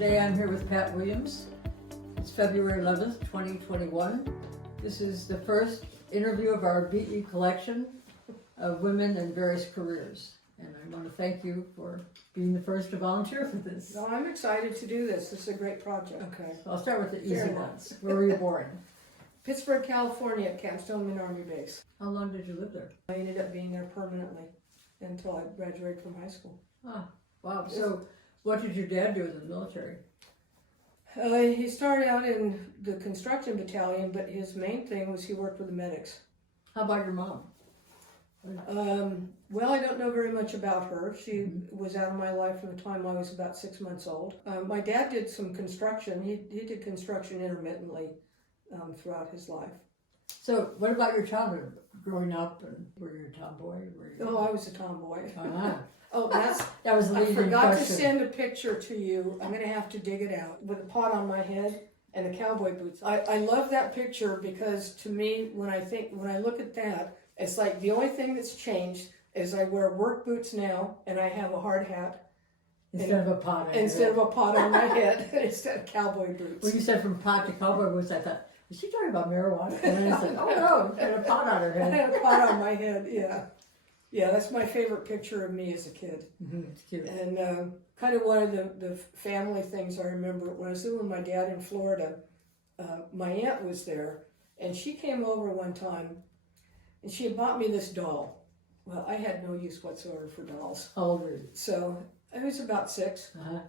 Today I'm here with Pat Williams. It's February 11th, 2021. This is the first interview of our BE collection of women in various careers. And I want to thank you for being the first to volunteer for this. No, I'm excited to do this. This is a great project. Okay, so I'll start with the easy Fair ones. Where were you born? Pittsburgh, California at Camp Stoneman Army Base. How long did you live there? I ended up being there permanently until I graduated from high school. Ah, wow. So what did your dad do in the military? He started out in the construction battalion, but his main thing was he worked with the medics. How about your mom? Well, I don't know very much about her. She was out of my life from the time I was about 6 months old. My dad did some construction. He did construction intermittently throughout his life. So what about your childhood? Growing up, and were you a tomboy? Oh, I was a tomboy. Ah, Oh, that's... that was the I leading forgot question. to send a picture to you. I'm going to have to dig it out with a pot on my head and the cowboy boots. I love that picture because to me, when I look at that, it's like the only thing that's changed is I wear work boots now and I have a hard hat Instead of a pot. instead of a pot on my head instead of cowboy boots. When you said from pot to cowboy boots, I thought, is she talking about marijuana? And then I said, oh no, she had a pot on her I head. had a pot on my head, yeah. Yeah, that's my favorite picture of me as a kid. It's cute. And kind of one of the family things I remember when I was living with my dad in Florida, my aunt was there, and she came over one time, and she had bought me this doll. Well, I had no use whatsoever for dolls. How old were you? So I was about 6. Uh-huh.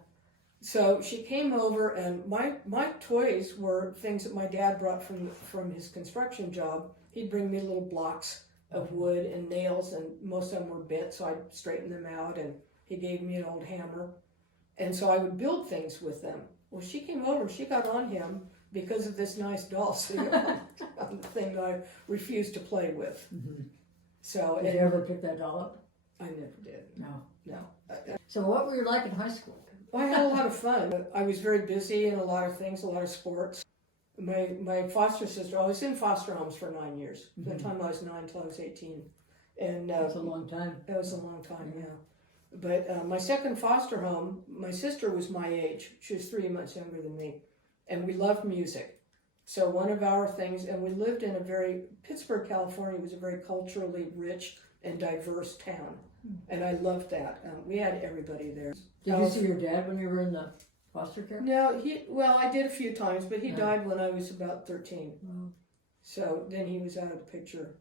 So she came over, and my toys were things that my dad brought from his construction job. He'd bring me little blocks of wood and nails, and most of them were bent, so I'd straighten them out, and he gave me an old hammer. And so I would build things with them. Well, she came over, she got on him because of this nice doll sitting on the thing that I refused to play with. Mm-hmm. So Did you ever pick that doll up? I never did. No. No. So what were you like in high school? I had a lot of fun. I was very busy in a lot of things, a lot of sports. My foster sister, I was in foster homes for 9 years. From the time I was 9 till I was 18. And That's a long time. that was a long time, yeah. But my second foster home, my sister was my age. She was 3 months younger than me. And we loved music. So one of our things, and we lived in Pittsburgh, California was a very culturally rich and diverse town. And I loved that. We had everybody there. Did you see your dad when you were in the foster care? No, I did a few times, but he died when I was about 13. Oh. So then he was out of the picture.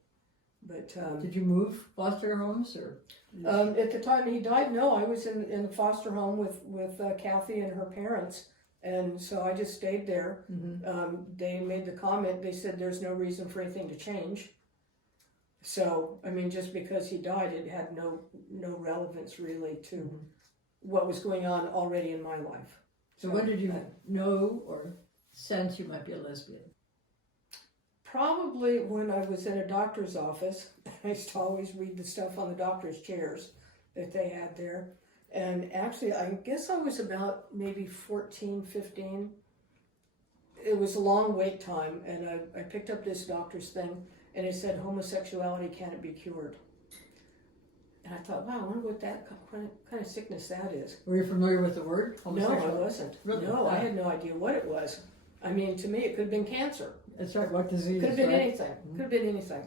But Did you move foster homes or? at the time he died, no, I was in the foster home with Kathy and her parents. And so I just stayed there. Mm-hmm. They made the comment, they said there's no reason for anything to change. So, I mean, just because he died, it had no relevance really to what was going on already in my life. So when did you know or sense you might be a lesbian? Probably when I was in a doctor's office. I used to always read the stuff on the doctor's chairs that they had there. And actually, I guess I was about maybe 14, 15. It was a long wait time, and I picked up this doctor's thing, and it said, homosexuality can't be cured. And I thought, wow, I wonder what that kind of sickness that is. Were you familiar with the word No, homosexual? I wasn't. Really? No, I had no idea what it was. I mean, to me, it could have been cancer. That's right, what disease? Could have been right? anything. Could have been anything.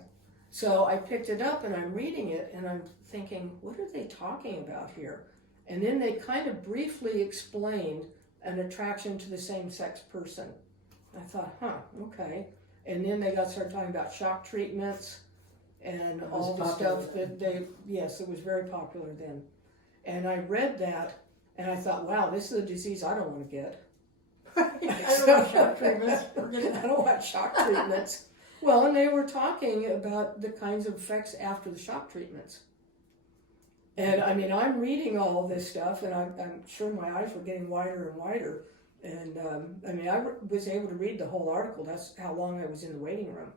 So I picked it up and I'm reading it and I'm thinking, what are they talking about here? And then they kind of briefly explained an attraction to the same-sex person. I thought, okay. And then they started talking about shock treatments and all the stuff that yes, it was very popular then. And I read that and I thought, wow, this is a disease I don't want to get. I don't want shock treatments. I don't want shock treatments. Well, and they were talking about the kinds of effects after the shock treatments. And I mean, I'm reading all this stuff, and I'm sure my eyes were getting wider and wider. And I mean, I was able to read the whole article. That's how long I was in the waiting room.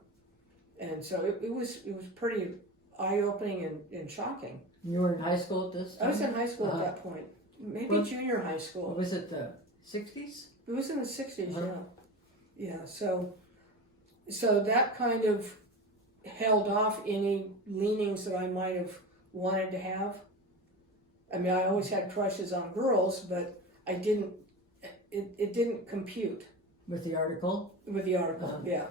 And so it was pretty eye-opening and shocking. You were in high school at this time? I was in high school at that point, maybe junior high school. Was it the 60s? It was in the 60s, yeah. So that kind of held off any leanings that I might have wanted to have. I mean, I always had crushes on girls, but I didn't it didn't compute With the article? with the article. Uh-huh.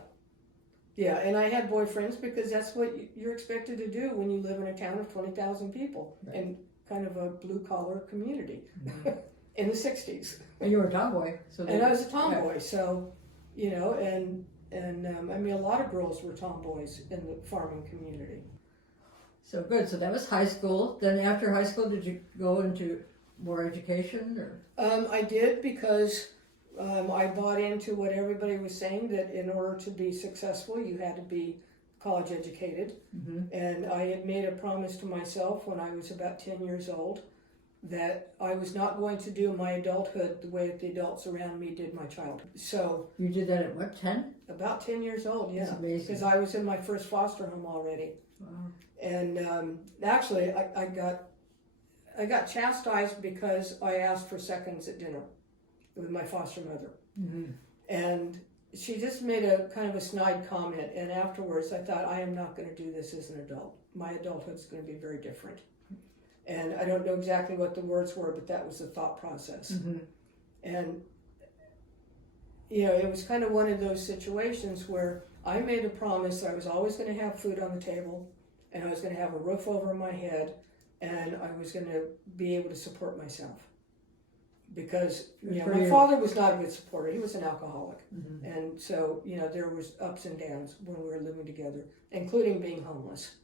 Yeah, and I had boyfriends because that's what you're expected to do when you live in a town of 20,000 people Right. and kind of a blue collar community Mhm. in the 60s. And you were a tomboy, so And I was a tomboy, so, you know, and I mean, a lot of girls were tomboys in the farming community. So good. So that was high school. Then after high school, did you go into more education, or? I did because I bought into what everybody was saying, that in order to be successful, you had to be college educated. Mm-hmm. And I had made a promise to myself when I was about 10 years old that I was not going to do my adulthood the way that the adults around me did my childhood. So You did that at what, 10? about 10 years old, yeah. That's amazing. Because I was in my first foster home already. Wow. And actually, I got chastised because I asked for seconds at dinner with my foster mother. Mm-hmm. And she just made a kind of a snide comment, and afterwards I thought, I am not going to do this as an adult. My adulthood is going to be very different. And I don't know exactly what the words were, but that was the thought process. Mm-hmm. And, you know, it was kind of one of those situations where I made a promise I was always going to have food on the table, and I was going to have a roof over my head, and I was going to be able to support myself. Because, you know, my father was not a good supporter. He was an alcoholic. Mm-hmm. And so, you know, there was ups and downs when we were living together, including being homeless.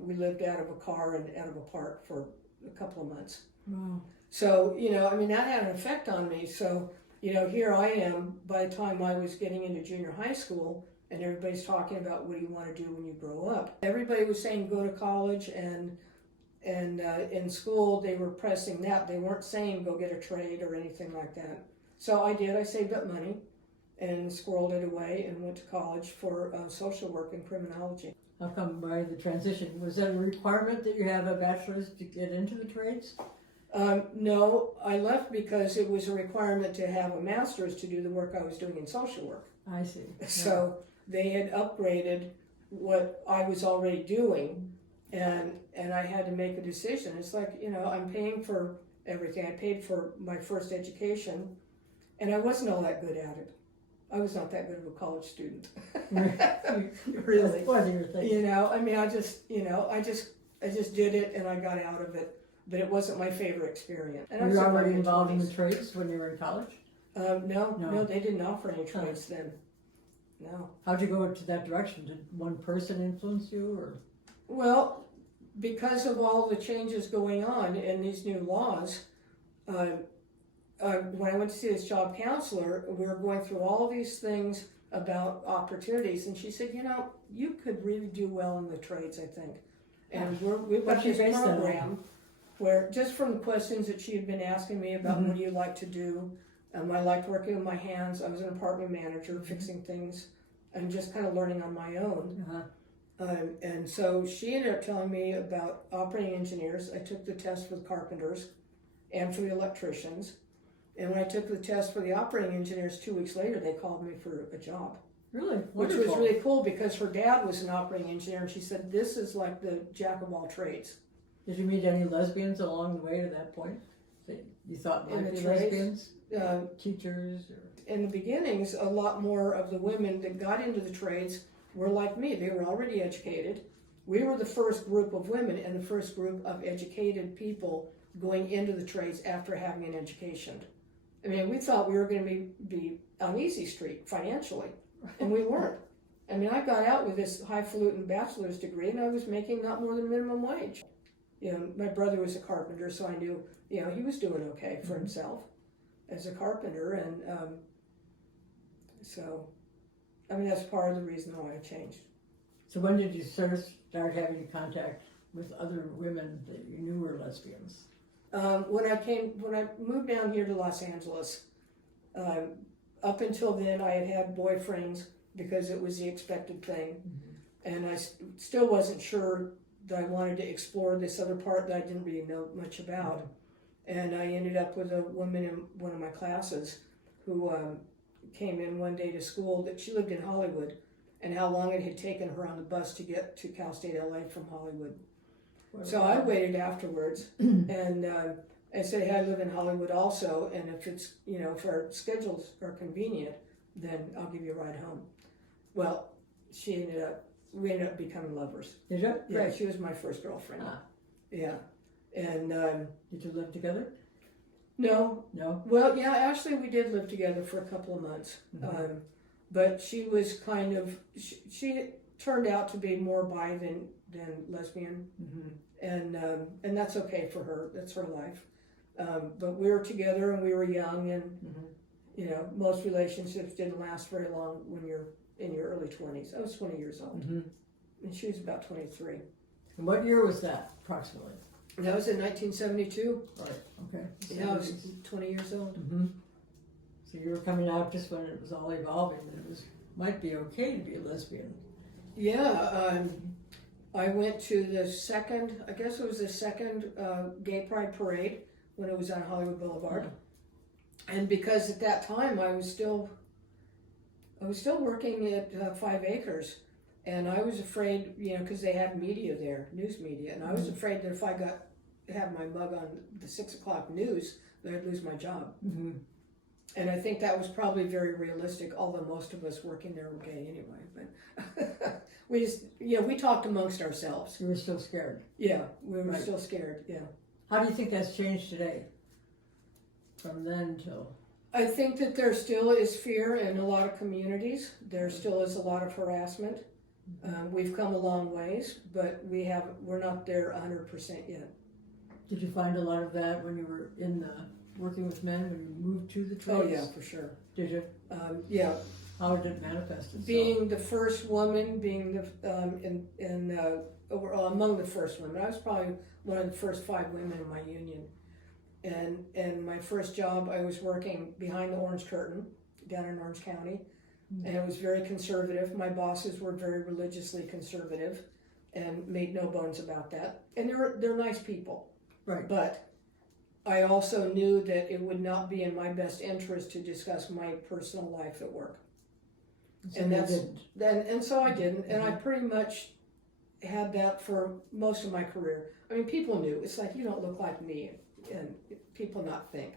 We lived out of a car and out of a park for a couple of months. Wow. So, you know, I mean, that had an effect on me. So, you know, here I am by the time I was getting into junior high school, and everybody's talking about what do you want to do when you grow up. Everybody was saying go to college, and in school they were pressing that. They weren't saying go get a trade or anything like that. So I did. I saved up money and squirreled it away and went to college for social work and criminology. How come by the transition? Was that a requirement that you have a bachelor's to get into the trades? No, I left because it was a requirement to have a master's to do the work I was doing in social work. I see. Yeah. So they had upgraded what I was already doing, and I had to make a decision. It's like, you know, I'm paying for everything. I paid for my first education, and I wasn't all that good at it. I was not that good of a college student. Really. What do you think? You know, I mean, I just did it, and I got out of it, but it wasn't my favorite experience. And I Were was you in my already involved in the mid-20s. trades when you were in college? No, they didn't offer any trades then. No. How'd you go to that direction? Did one person influence you, or? Well, because of all the changes going on in these new laws, when I went to see this job counselor, we were going through all these things about opportunities, and she said, you know, you could really do well in the trades, I think. And we went What'd to she this base that on? program where, just from the questions that she had been asking me about what do you like to do, I liked working with my hands. I was an apartment manager, fixing things, and just kind of learning on my own. Uh-huh. And so she ended up telling me about operating engineers. I took the test for the carpenters and for the electricians. And when I took the test for the operating engineers 2 weeks later, they called me for a job. Really? Which Wonderful. was really cool because her dad was an operating engineer, and she said, this is like the jack of all trades. Did you meet any lesbians along the way to that point that you thought In might the be trades? lesbians? Uh, Teachers? Or... in the beginnings, a lot more of the women that got into the trades were like me. They were already educated. We were the first group of women and the first group of educated people going into the trades after having an education. I mean, we thought we were going to be on easy street financially, and we weren't. I mean, I got out with this highfalutin bachelor's degree, and I was making not more than minimum wage. You know, my brother was a carpenter, so I knew, you know, he was doing okay for himself as a carpenter, and so, I mean, that's part of the reason why I changed. So when did you sort of start having contact with other women that you knew were lesbians? When I moved down here to Los Angeles, up until then I had boyfriends because it was the expected thing, and I still wasn't sure that I wanted to explore this other part that I didn't really know much about. And I ended up with a woman in one of my classes who came in one day to school. That she lived in Hollywood, and how long it had taken her on the bus to get to Cal State LA from Hollywood. So I waited afterwards, and and say, hey, I live in Hollywood also, and if it's, if our schedules are convenient, then I'll give you a ride home. Well, we ended up becoming lovers. Did you? Yeah, Great. she was my first girlfriend. Ah. Yeah. And, Did you live together? no. No? Well, yeah, actually we did live together for a couple of months. Mhm. But she was kind of, she turned out to be more bi than lesbian. Mm-hmm. And that's okay for her. That's her life. But we were together and we were young, and Mm-hmm. most relationships didn't last very long when you're in your early 20s. I was 20 years old, Mm-hmm. and she was about 23. And what year was that, approximately? That was in 1972. Right. Okay. Yeah, I was 20 years old. Mm-hmm. So you were coming out just when it was all evolving, and it might be okay to be a lesbian. Yeah, I went to the second, I guess it was the second Gay Pride Parade when it was on Hollywood Boulevard. And because at that time I was still working at 5 Acres, and I was afraid, because they had media there, news media, and I was afraid that if I had my mug on the 6 o'clock news, that I'd lose my job. Mm-hmm. And I think that was probably very realistic, although most of us working there were gay anyway. But we just, we talked amongst ourselves. You were still scared. Yeah, we were Right. still scared, yeah. How do you think that's changed today? From then till... I think that there still is fear in a lot of communities. There still is a lot of harassment. We've come a long ways, but we're not there 100% yet. Did you find a lot of that when you were working with men, when you moved to the trades? Oh yeah, for sure. Did you? Yeah, How did it manifest itself? being the first woman, being among the first women. I was probably one of the first 5 women in my union. And my first job, I was working behind the Orange Curtain down in Orange County, and it was very conservative. My bosses were very religiously conservative, and made no bones about that. And they're nice people, Right. but I also knew that it would not be in my best interest to discuss my personal life at work. So and you that's- didn't. And so I didn't, and I pretty much had that for most of my career. I mean, people knew. It's like, you don't look like me, and people not think.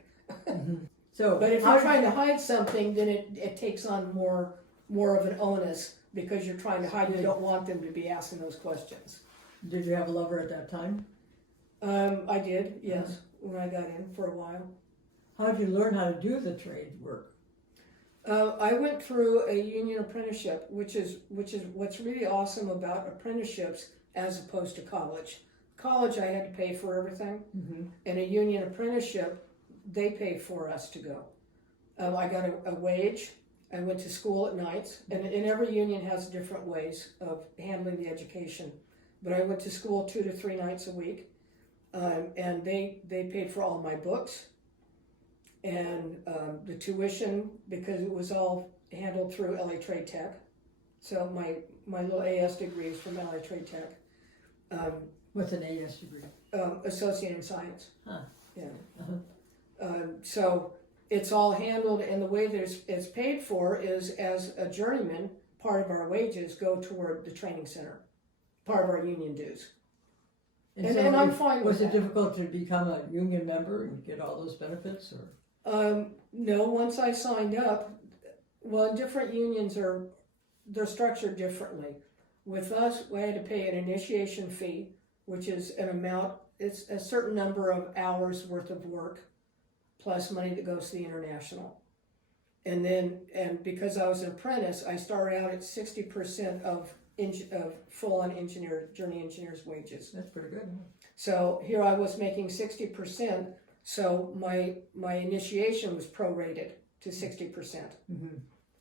Mhm. So, But if how you're did trying you- to hide something, then it takes on more of an onus, because you're trying to hide. You don't want them to be asking those questions. Did you have a lover at that time? I did, yes, when I got in for a while. How did you learn how to do the trade work? I went through a union apprenticeship, which is what's really awesome about apprenticeships as opposed to college. College, I had to pay for everything. Mm-hmm. In a union apprenticeship, they pay for us to go. I got a wage. I went to school at nights, and every union has different ways of handling the education. But I went to school 2 to 3 nights a week, and they paid for all my books and the tuition, because it was all handled through LA Trade Tech. So my little AS degree is from LA Trade Tech. What's an AS degree? Associate in Science. Huh. Yeah. Uh-huh. So it's all handled, and the way that it's paid for is as a journeyman. Part of our wages go toward the training center, part of our union dues. And I'm fine with Was it that. difficult to become a union member and get all those benefits, or? No, once I signed up, well, different unions they're structured differently. With us, we had to pay an initiation fee, which is an amount, it's a certain number of hours worth of work, plus money that goes to the international. And because I was an apprentice, I started out at 60% of full-on journey engineer's wages. That's pretty good. So here I was making 60%, so my initiation was prorated to 60%. Mm-hmm.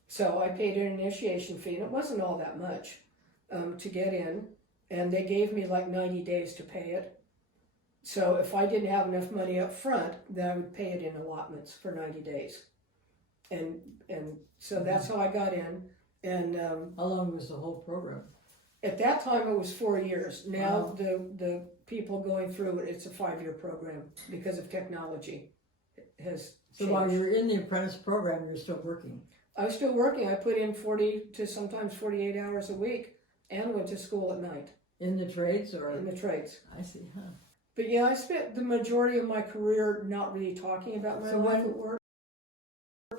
So I paid an initiation fee, and it wasn't all that much to get in, and they gave me like 90 days to pay it. So if I didn't have enough money up front, then I would pay it in allotments for 90 days. And so that's how I got in. And How long was the whole program? at that time it was 4 years. Now Wow. the people going through it, it's a 5-year program because of technology. It has So changed. while you're in the apprentice program, you're still working. I was still working. I put in 40 to sometimes 48 hours a week, and went to school at night In the trades, or? in the trades. I see, huh? But yeah, I spent the majority of my career not really talking about my So life when- at work.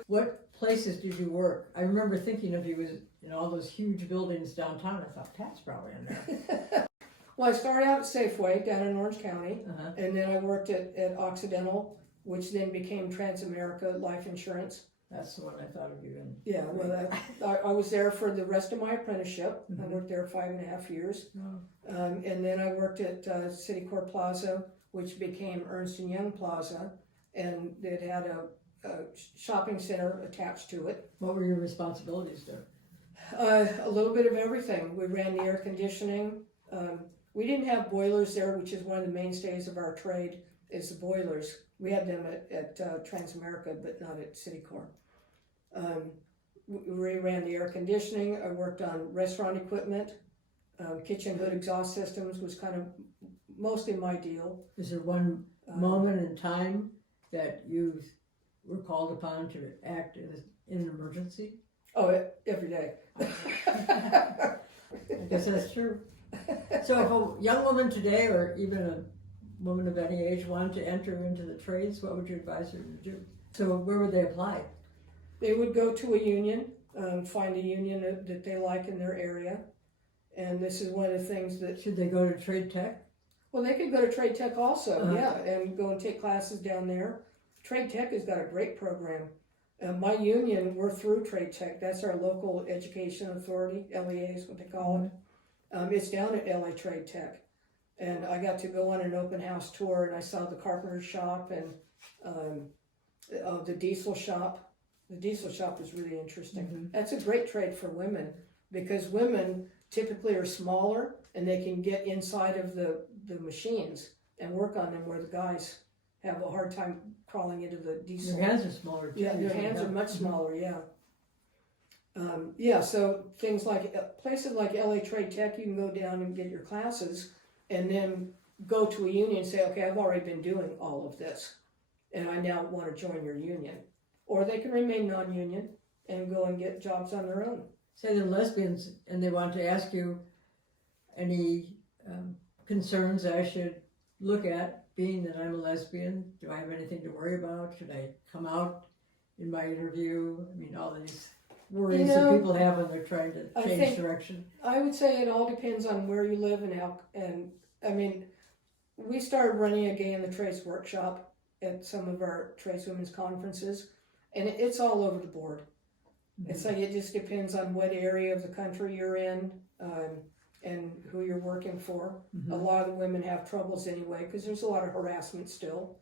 What places did you work? I remember thinking of you as in all those huge buildings downtown. I thought Pat's probably in there. Well, I started out at Safeway down in Orange County, Uh-huh. and then I worked at Occidental, which then became Transamerica Life Insurance. That's the one I thought of you in. Yeah, well, I was there for the rest of my apprenticeship. I Mhm. worked there 5.5 years. Oh. And then I worked at Citicorp Plaza, which became Ernst & Young Plaza, and it had a shopping center attached to it. What were your responsibilities there? A little bit of everything. We ran the air conditioning. We didn't have boilers there, which is one of the mainstays of our trade, is the boilers. We had them at Transamerica, but not at Citicorp. We ran the air conditioning. I worked on restaurant equipment. Kitchen hood exhaust systems was kind of mostly my deal. Is there one moment in time that you were called upon to act in an emergency? Oh, every day. I guess that's true. So if a young woman today, or even a woman of any age, wanted to enter into the trades, what would you advise her to do? So where would they apply? They would go to a union, find a union that they like in their area. And this is one of the things that, Should they go to Trade Tech? well, they could go to Trade Tech also, Uh-huh. yeah, and go and take classes down there. Trade Tech has got a great program. My union, we're through Trade Tech. That's our local education authority, LEA is what they call it. It's down at LA Trade Tech. And I got to go on an open house tour, and I saw the carpenter shop and the diesel shop. The diesel shop is really interesting. Mhm. That's a great trade for women, because women typically are smaller and they can get inside of the machines and work on them, where the guys have a hard time crawling into the diesel. Your hands are smaller too. Yeah, their hands are much smaller, yeah. Yeah, so things like, places like LA Trade Tech, you can go down and get your classes and then go to a union and say, okay, I've already been doing all of this and I now want to join your union. Or they can remain non-union and go and get jobs on their own. Say they're lesbians and they want to ask you any concerns I should look at, being that I'm a lesbian. Do I have anything to worry about? Should I come out in my interview? I mean, all these worries that people have when they're trying to I change think- direction. I would say it all depends on where you live and how, and I mean, we started running a Gay in the Trades workshop at some of our tradeswomen's conferences, and it's all over the board. It's like, it just depends on what area of the country you're in, and who you're working for. Mhm. A lot of the women have troubles anyway, because there's a lot of harassment still.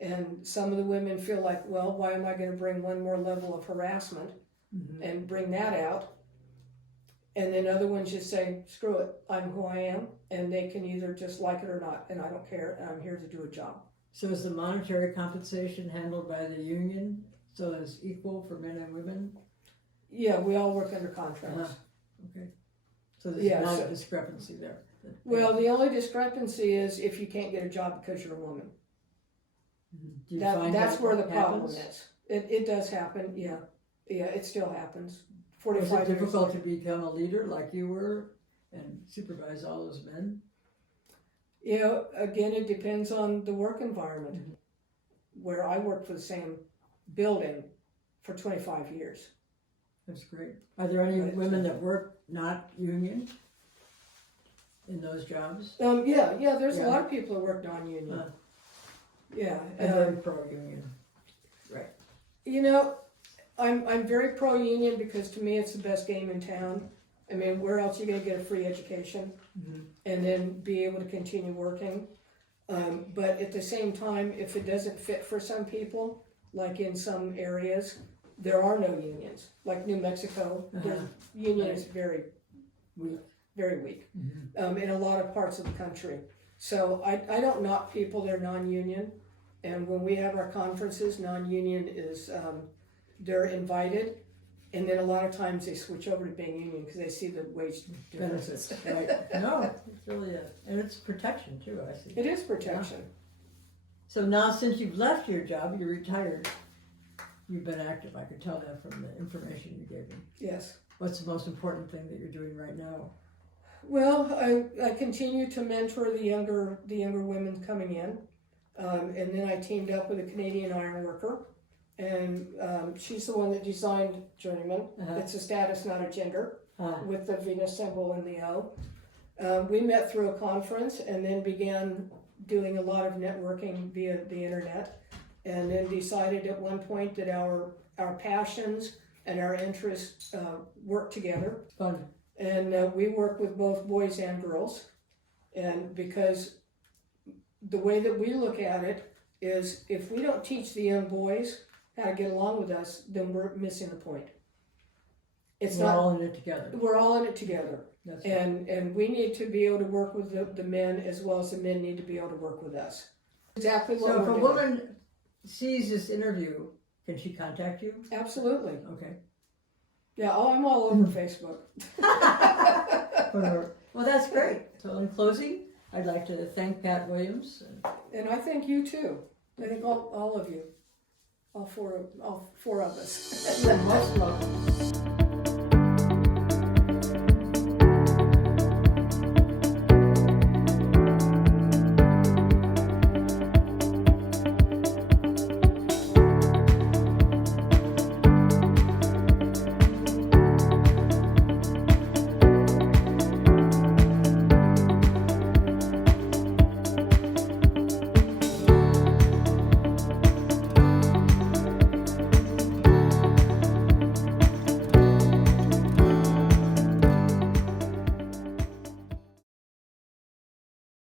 And some of the women feel like, well, why am I going to bring one more level of harassment Mhm. and bring that out? And then other ones just say, screw it, I'm who I am, and they can either just like it or not, and I don't care, and I'm here to do a job. So is the monetary compensation handled by the union so that it's equal for men and women? Yeah, we all work under contracts. Uh-huh. Okay. So there's Yeah, not so- a discrepancy there. Well, the only discrepancy is if you can't get a job because you're a woman. Mhm. Do you find That's that where the problem happens? is. It does happen, yeah. Yeah, it still happens. Was 45 it years difficult later. to become a leader like you were and supervise all those men? You know, again, it depends on the work environment. Mhm. Where I worked for the same building for 25 years. That's great. Are there any Right. women that work not union in those jobs? Yeah, there's Yeah. a lot of people that work non-union. Uh. Yeah. I'm very pro-union. You know, I'm very pro-union because to me it's the best game in town. I mean, where else are you going to get a free education Mhm. and then be able to continue working? But at the same time, if it doesn't fit for some people, like in some areas, there are no unions. Like New Mexico, their Uh-huh. union is very, Weak. very weak Mhm. in a lot of parts of the country. So I don't knock people that are non-union. And when we have our conferences, non-union is, they're invited. And then a lot of times they switch over to being union because they see the wage differences. Benefits, right? No, it's really and it's protection too, I see. It is protection. So now since you've left your job, you're retired, you've been active, I could tell that from the information you gave me. Yes. What's the most important thing that you're doing right now? Well, I continue to mentor the younger women coming in, and then I teamed up with a Canadian iron worker, and she's the one that designed Journeyman. It's a status, not a gender, with the Venus symbol and the O. We met through a conference and then began doing a lot of networking via the internet, and then decided at one point that our passions and our interests work together. Fun. And we work with both boys and girls, and because the way that we look at it is if we don't teach the young boys how to get along with us, then we're missing the point. We're all in it together. We're all in it together. That's right. And we need to be able to work with the men as well as the men need to be able to work with us. Exactly what So if we're a doing. woman sees this interview, can she contact you? Absolutely. Okay. Yeah, I'm all over Facebook. Well, that's great. So in closing, I'd like to thank Pat Williams. And I thank you too. I think all of you. All four of us. You're most welcome.